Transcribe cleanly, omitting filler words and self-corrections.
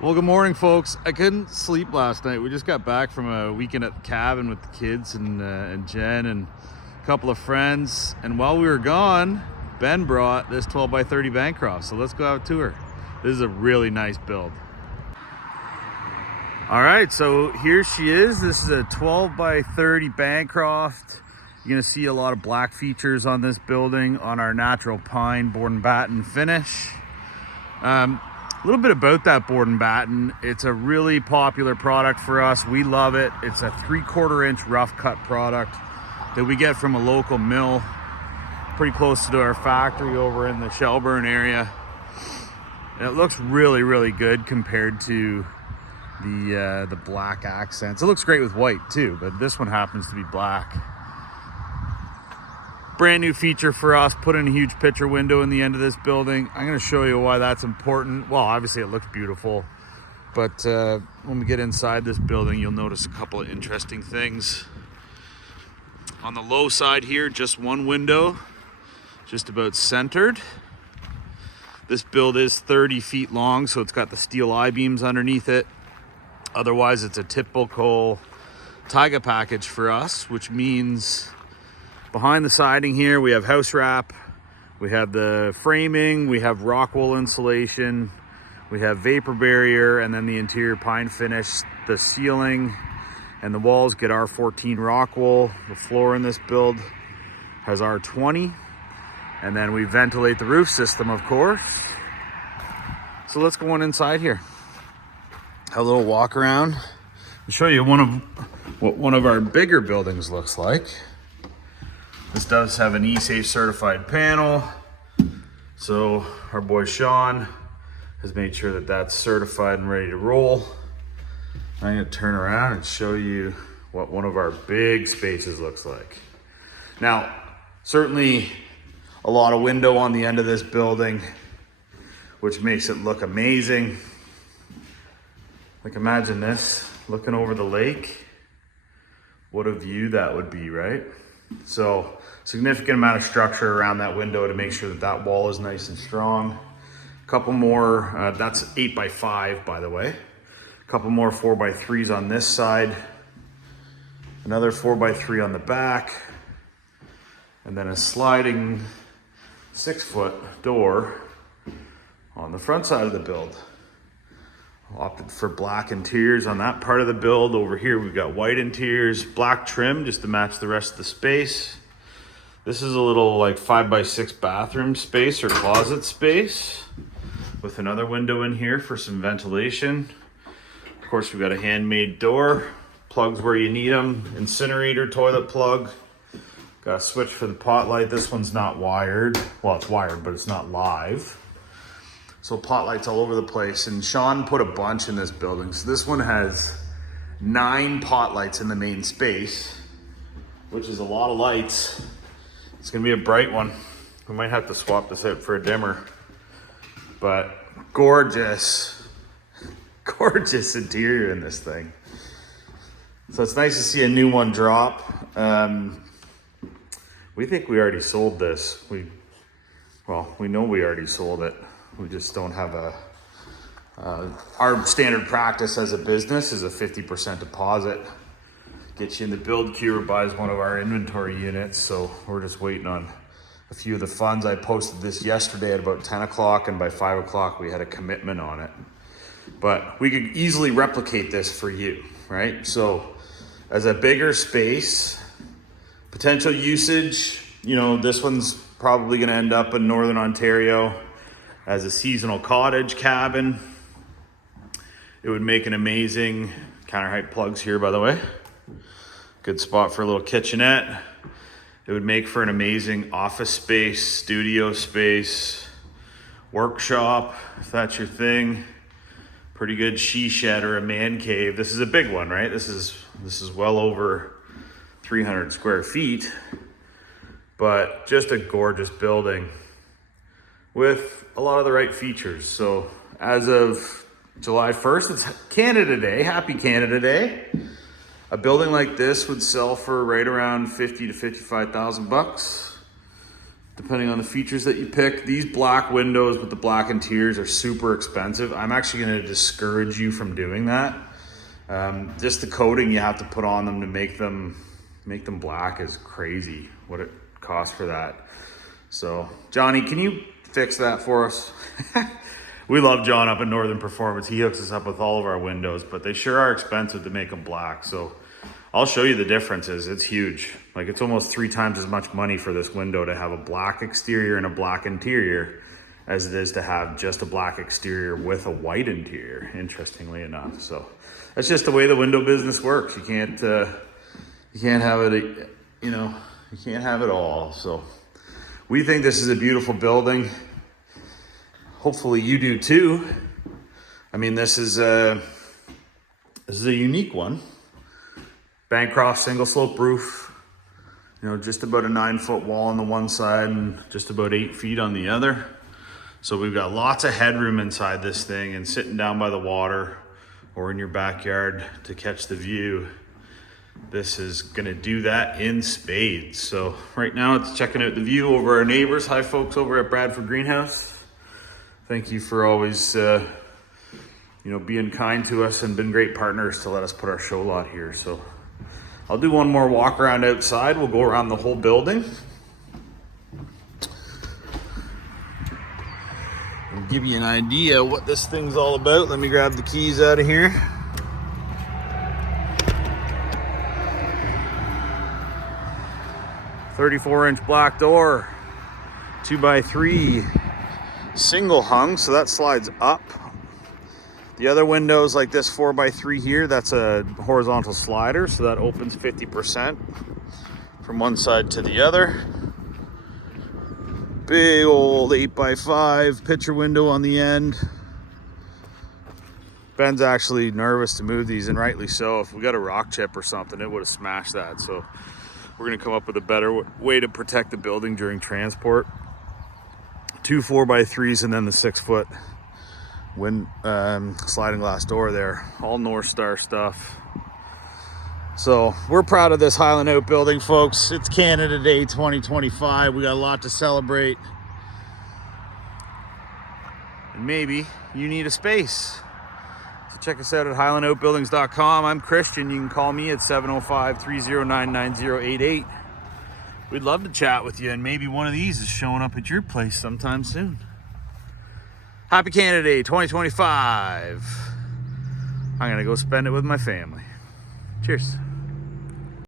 Well, good morning, folks. I couldn't sleep last night. We just got back from a weekend at the cabin with the kids and Jen and a couple of friends. And while we were gone, Ben brought this 12 by 30 Bancroft. So let's go have a tour. This is a really nice build. All right, so here she is. This is a 12 by 30 Bancroft. You're gonna see a lot of black features on this building on our natural pine board and batten finish. A little bit about that board and batten. It's a really popular product for us. We love it. It's a 3/4 inch rough cut product that we get from a local mill pretty close to our factory over in the Shelburne area. And it looks really, really good compared to the black accents. It looks great with white too, but this one happens to be black. Brand new feature for us, put in a huge picture window in the end of this building. I'm gonna show you why that's important. Well, obviously it looks beautiful, but when we get inside this building, you'll notice a couple of interesting things. On the low side here, just one window, just about centered. This build is 30 feet long, so it's got the steel I-beams underneath it. Otherwise, it's a typical taiga package for us, which means behind the siding here, we have house wrap, we have the framing, we have rock wool insulation, we have vapor barrier, and then the interior pine finish. The ceiling and the walls get R14 rock wool. The floor in this build has R20. And then we ventilate the roof system, of course. So let's go on inside here. Have a little walk around. I'll show you what one of our bigger buildings looks like. This does have an E-Safe certified panel. So our boy Sean has made sure that that's certified and ready to roll. I'm gonna turn around and show you what one of our big spaces looks like. Now, certainly a lot of window on the end of this building, which makes it look amazing. Like, imagine this, looking over the lake. What a view that would be, right? So significant amount of structure around that window to make sure that that wall is nice and strong. A couple more, that's 8 by 5, by the way. A couple more 4 by 3s on this side. Another 4 by 3 on the back. And then a sliding 6-foot door on the front side of the build. Opted for black interiors on that part of the build. Over here we've got white interiors, black trim just to match the rest of the space. This is a little like 5 by 6 bathroom space or closet space with another window in here for some ventilation. Of course, we've got a handmade door, plugs where you need them, incinerator, toilet plug. Got a switch for the pot light. This one's not wired. Well, it's wired, but it's not live. So pot lights all over the place, and Sean put a bunch in this building. So this one has 9 pot lights in the main space, which is a lot of lights. It's gonna be a bright one. We might have to swap this out for a dimmer, but gorgeous, gorgeous interior in this thing. So it's nice to see a new one drop. We think we already sold this. We know we already sold it. We just don't have our standard practice as a business is a 50% deposit. Get you in the build queue or buys one of our inventory units. So we're just waiting on a few of the funds. I posted this yesterday at about 10 o'clock, and by 5 o'clock we had a commitment on it. But we could easily replicate this for you, right? So as a bigger space, potential usage, you know, this one's probably gonna end up in Northern Ontario as a seasonal cottage cabin. It would make an amazing, counter height plugs here, by the way. Good spot for a little kitchenette. It would make for an amazing office space, studio space, workshop, if that's your thing. Pretty good she shed or a man cave. This is a big one, right? This is well over 300 square feet, but just a gorgeous building with a lot of the right features. So as of July 1st, it's Canada Day. Happy Canada Day. A building like this would sell for right around 50 to 55,000 bucks. depending on the features that you pick. These black windows with the black interiors are super expensive. I'm actually going to discourage you from doing that. Just the coating you have to put on them to make them black is crazy, what it costs for that. So Johnny, can you fix that for us? We love John up in Northern Performance. He hooks us up with all of our windows, but they sure are expensive to make them black. So I'll show you the differences. It's huge. Like, it's almost 3 times as much money for this window to have a black exterior and a black interior as it is to have just a black exterior with a white interior, interestingly enough. So that's just the way the window business works. You can't have it, you know, you can't have it all. So we think this is a beautiful building. Hopefully you do too. I mean, this is a unique one. Bancroft single slope roof, you know, just about a 9-foot wall on the one side and just about 8 feet on the other. So we've got lots of headroom inside this thing, and sitting down by the water or in your backyard to catch the view, this is gonna do that in spades. So right now it's checking out the view over our neighbors. Hi folks over at Bradford Greenhouse. Thank you for always you know, being kind to us and been great partners to let us put our show lot here. So I'll do one more walk around outside. We'll go around the whole building and give you an idea what this thing's all about. Let me grab the keys out of here. "34-inch black door, 2x3, single hung, so that slides up. The other windows, like this 4x3 here, that's a horizontal slider, so that opens 50% from one side to the other. Big old 8x5 picture window on the end. Ben's actually nervous to move these, and rightly so. If we got a rock chip or something, it would have smashed that. So we're gonna come up with a better way to protect the building during transport. 2 4x3s and then the 6-foot sliding glass door there, all North Star stuff. So we're proud of this Highland outbuilding, folks. It's Canada Day 2025. We got a lot to celebrate, and maybe you need a space. So check us out at highlandoutbuildings.com. I'm Christian. You can call me at 705-309-9088. We'd love to chat with you, and maybe one of these is showing up at your place sometime soon. Happy Canada Day 2025. I'm gonna go spend it with my family. Cheers.